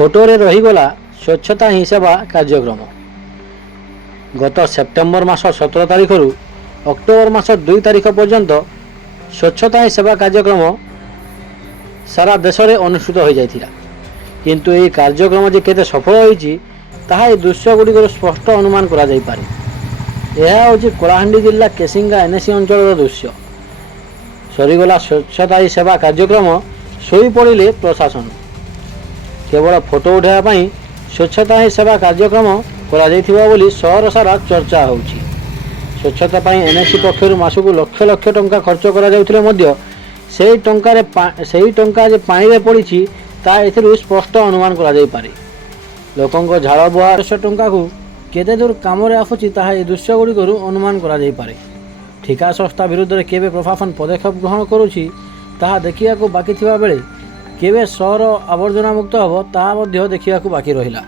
फोटोरे रहीगला स्वच्छता ही सेवा कार्यक्रम। गत सेप्टेम्बर मास 17 तारिख रु अक्टोबर मास 2 तारिख पर्यंत स्वच्छता ही सेवा कार्यक्रम सारा देश में अनुष्ठित हो जाता। किंतु ये कार्यक्रम जे केते सफल होईची ताहा ए दृश्य गुड़िक स्पष्ट अनुमान करा जाई पारे। यह हूँ कलाहांडी जिला केसिंगा एनएसी अंचल दृश्य। सरीगला स्वच्छता ही सेवा कार्यक्रम शोई पड़े प्रशासन। केवल फोटो उठाइवाई स्वच्छता ही सेवा कार्यक्रम करा सहर सारा चर्चा होउची। स्वच्छता पाई एनएसी पक्षर मासक लक्ष लक्ष टंका खर्च करा टंका जे पानी रे पड़ी ता एथिरु स्पष्ट अनुमान करा जाई पारे। लोकंक झाड़ बुहा टंका को केते दूर काम आसूची ताहा ए दृश्य गुड़िक अनुमान करा जाई पारे। ठिका संस्था विरुद्ध में केबे प्रशासन पदक्षेप ग्रहण करुछि ताहा देखिया बाकी थिबा बेले केबे सहर आवर्जना मुक्त हबो ताहा मध्य देखिया बाकी रहिला।